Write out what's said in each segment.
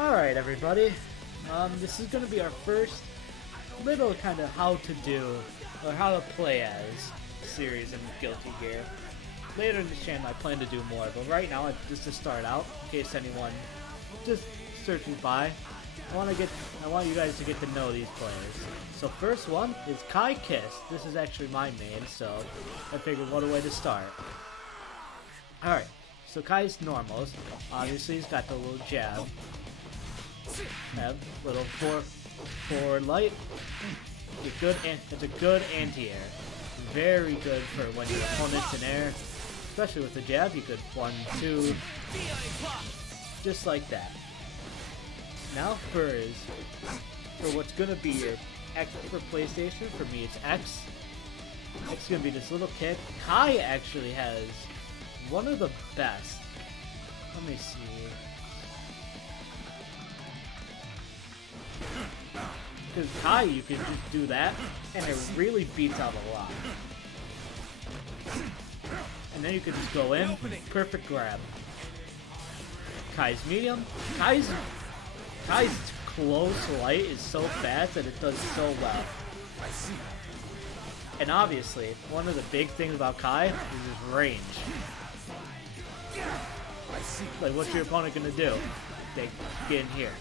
Alright everybody, this is going to be our first little kind of how to do, or how to play as series in Guilty Gear. Later in the channel I plan to do more, but right now, just to start out, in case anyone just searches by, I want you guys to get to know these players. So first one is Ky Kiske. This is actually my main, so I figured what a way to start. Alright, so Ky's normals. Obviously he's got the little jab. Have little forward light. It's a good anti-air. Very good for when your opponent's in air. Especially with the jab, you could 1, 2, just like that. Now for what's gonna be your X for PlayStation, for me it's X. It's gonna be this little kick. Ky actually has one of the best. Let me see. Because Ky, you can just do that, and it really beats out a lot. And then you can just go in, perfect grab. Ky's medium. Ky's close light is so fast that it does so well. And obviously, one of the big things about Ky is his range. Like, what's your opponent gonna do? They get in here.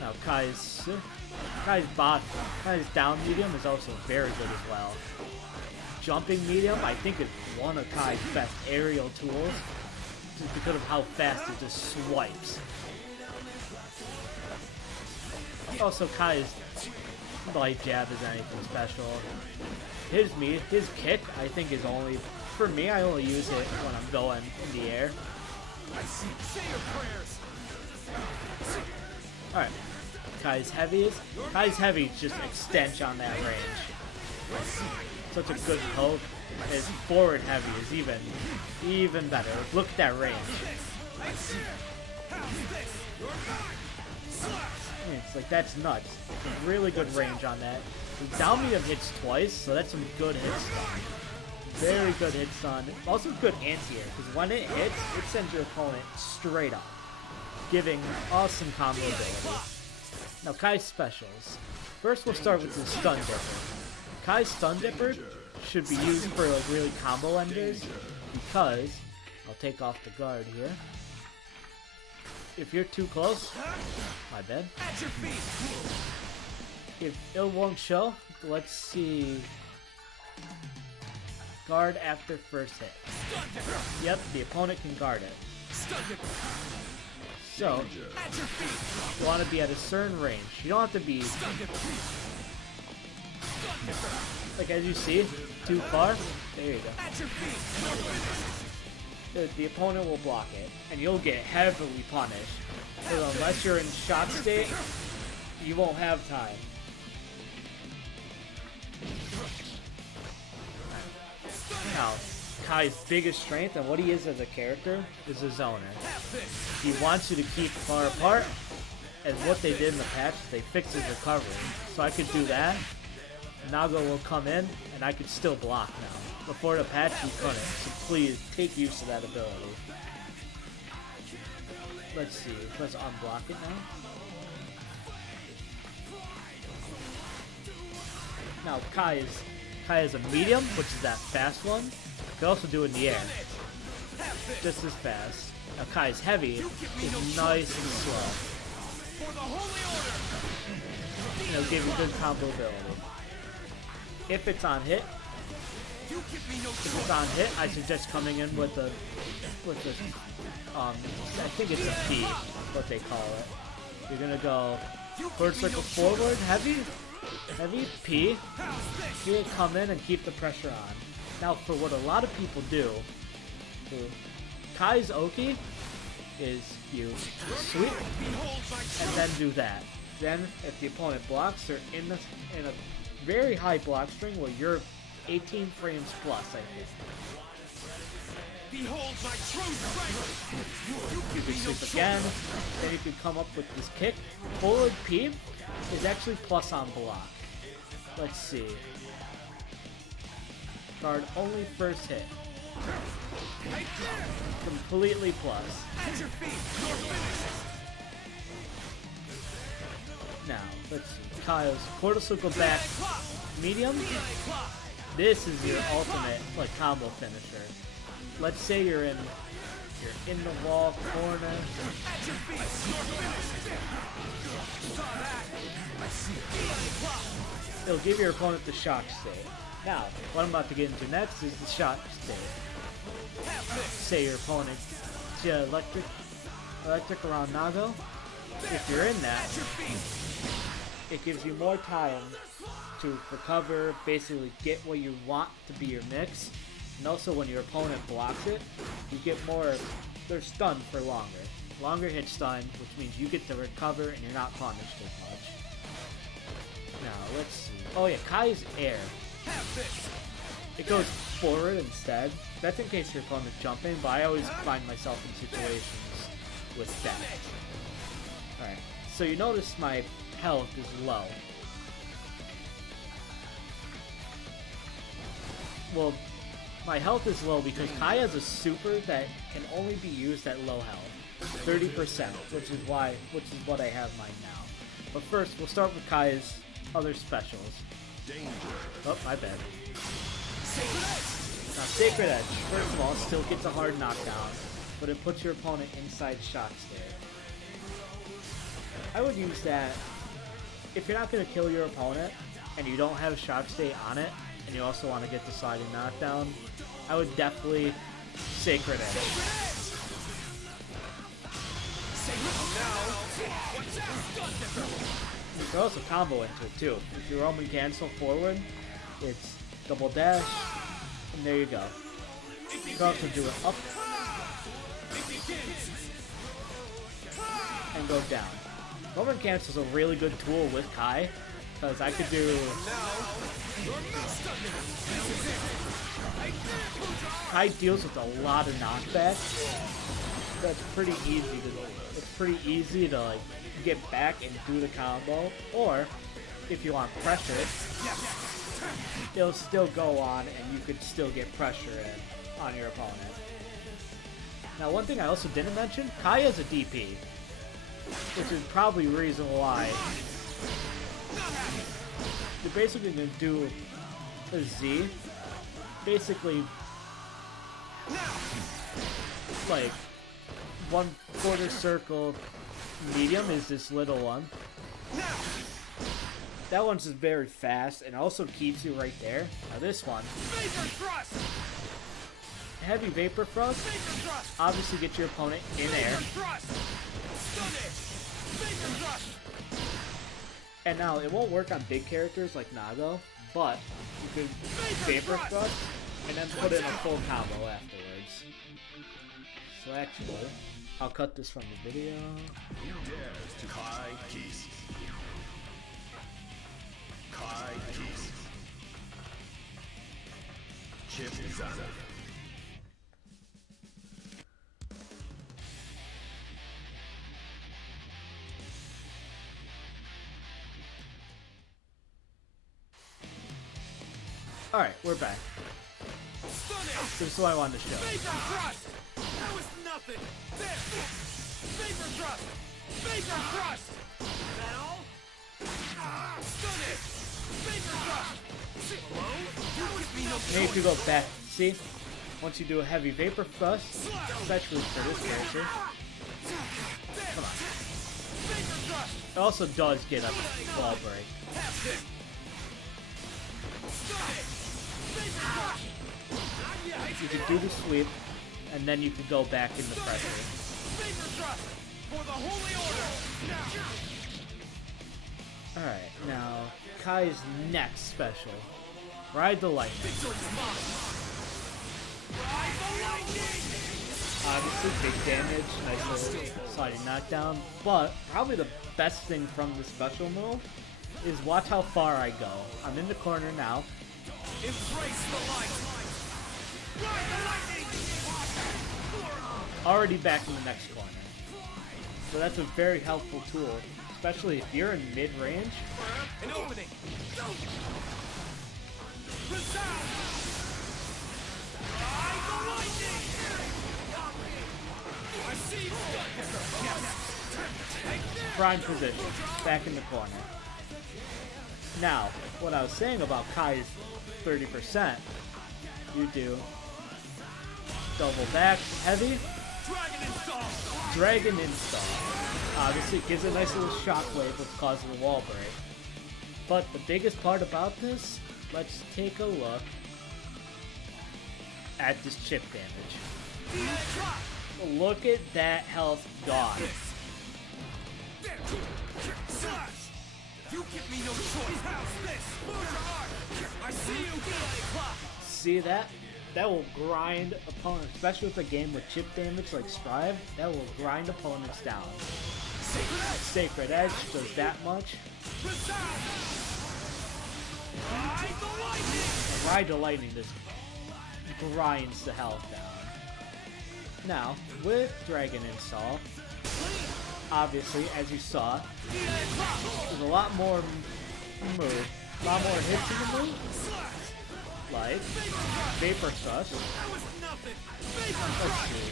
Now Ky's down medium is also very good as well. Jumping medium, I think, is one of Ky's best aerial tools, just because of how fast it just swipes. Also, Ky's light jab is anything special. His kick, I think, is only, for me, I only use it when I'm going in the air. Alright. Ky's heavy is just extension on that range. Such a good poke. His forward heavy is even better. Look at that range. It's like, that's nuts. Really good range on that. The down medium hits twice, so that's some good hit stun. Very good hit stun. Also good anti-air, because when it hits, it sends your opponent straight up, giving awesome combo ability. Now Ky's specials. First we'll start with the Stun Dipper. Ky's Stun Dipper should be used for like really combo enders, because, I'll take off the guard here. If you're too close, my bad. If it won't show, let's see. Guard after first hit. Yep, the opponent can guard it. So, you want to be at a certain range. You don't have to be, like, as you see, too far. There you go. The opponent will block it, and you'll get heavily punished. So unless you're in shot state, you won't have time. Now, Ky's biggest strength and what he is as a character is a zoner. He wants you to keep far apart, and what they did in the patch is they fixed his recovery. So I could do that, Nago will come in, and I could still block now. Before the patch, you couldn't, so please take use of that ability. Let's see, let's unblock it now. Now, Ky is a medium, which is that fast one. You can also do it in the air, just as fast. Now Ky's heavy is nice and slow. It'll give you good combo ability. If it's on hit, I suggest coming in with the I think it's a P, what they call it. You're gonna go forward circle forward, heavy P. You can come in and keep the pressure on. Now, for what a lot of people do, Ky's Oki is you sweep and then do that. Then, if the opponent blocks, they're in a very high block string where you're 18 frames plus, I think. Behold my true strength. You can sweep again, then you can come up with this kick. Forward P is actually plus on block. Let's see. Guard only first hit. Completely plus. Now, let's see. Kyle's quarter circle back medium. This is your ultimate like combo finisher. Let's say you're in the wall corner. It'll give your opponent the shock state. Now, what I'm about to get into next is the shock state. Say your opponent electric around Nago. If you're in that, it gives you more time to recover, basically get what you want to be your mix. And also when your opponent blocks it, you get more, they're stunned for longer. Longer hit stun, which means you get to recover and you're not punished as much. Now, let's see. Oh yeah, Kai's air. It goes forward instead. That's in case your opponent's jumping, but I always find myself in situations with that. Alright, so you notice my health is low. Well, my health is low because Ky has a super that can only be used at low health. 30%, which is what I have mine now. But first, we'll start with Ky's other specials. Oh, my bad. Now, Sacred Edge, first of all, still gets a hard knockdown, but it puts your opponent inside shock state. I would use that if you're not going to kill your opponent and you don't have shock state on it, and you also want to get the sliding knockdown, I would definitely Sacred Edge. You can also combo into it too. If you Roman cancel forward, it's double dash, and there you go. You can also do it up and go down. Roman cancel is a really good tool with Ky, because I could do... Ky deals with a lot of knockbacks. That's pretty easy to do. It's pretty easy to like get back and do the combo, or if you want pressure, it'll still go on and you could still get pressure in on your opponent. Now, one thing I also didn't mention, Ky has a DP, which is probably the reason why you're basically going to do a Z, basically like 1/4 circle medium is this little one. That one's just very fast and also keeps you right there. Now this one, Heavy Vapor Thrust, obviously get your opponent in air. And now it won't work on big characters like Nago, but you could Vapor Thrust and then put in a full combo afterwards. So actually, I'll cut this from the video. Ky Kiske. Ky Kiske. Chip designer. Alright, we're back. This is what I wanted to show. That was nothing. Vapor Thrust! Vapor Thrust! Is that all? Stun it! Vapor Thrust! Hello? Need to go back. See? Once you do a Heavy Vapor Thrust, especially for this character. Come on. It also does get a wall break. You can do the sweep, and then you can go back in the pressure. Alright, now Ky's next special. Ride the Lightning. Obviously, big damage, nice little sliding knockdown, but probably the best thing from the special move is watch how far I go. I'm in the corner now. Embrace the light. Already back in the next corner. So that's a very helpful tool, especially if you're in mid-range. An opening. I see. prime position, back in the corner. Now, what I was saying about Ky's 30%, you do double back, heavy, Dragon Install. Obviously, it gives a nice little shockwave which causes a wall break. But the biggest part about this, let's take a look at this chip damage. Look at that health gone. See that? That will grind opponents, especially with a game with chip damage like Strive, that will grind opponents down. Sacred Edge does that much. Ride the Lightning just grinds the health down. Now, with Dragon Install, obviously, as you saw, there's a lot more move, a lot more hits in the move. Like Vapor Thrust. Let's see.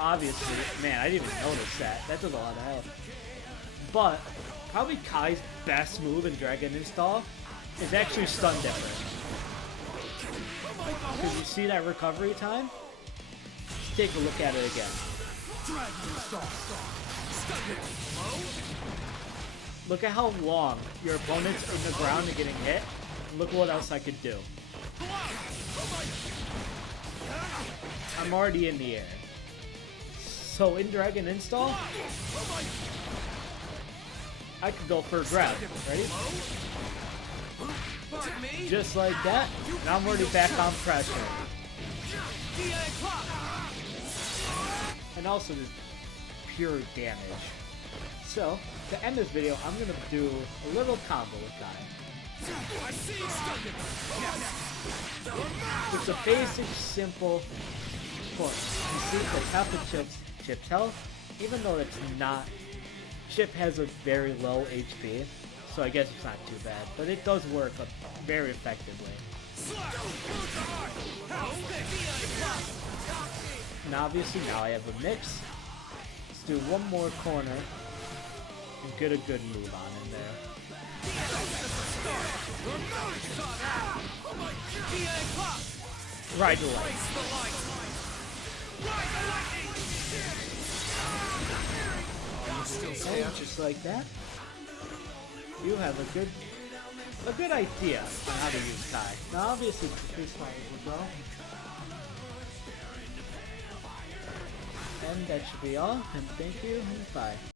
Obviously, man, I didn't even notice that. That does a lot of health. But probably Ky's best move in Dragon Install is actually Stun Dipper. Because you see that recovery time? Let's take a look at it again. Look at how long your opponent's in the ground and getting hit. Look what else I could do. I'm already in the air. So in Dragon Install, I could go for a grab. Ready? Just like that, and I'm already back on pressure. And also just pure damage. So, to end this video, I'm going to do a little combo with Ky. It's a basic, simple point. You see, that's half of Chip's health, even though it's not. Chip has a very low HP, so I guess it's not too bad, but it does work very effectively. And obviously now I have a mix. Let's do one more corner and get a good move on in there. Ride the light. And just like that, you have a good idea on how to use Ky. Now obviously this fight as well. And that should be all, and thank you, and bye.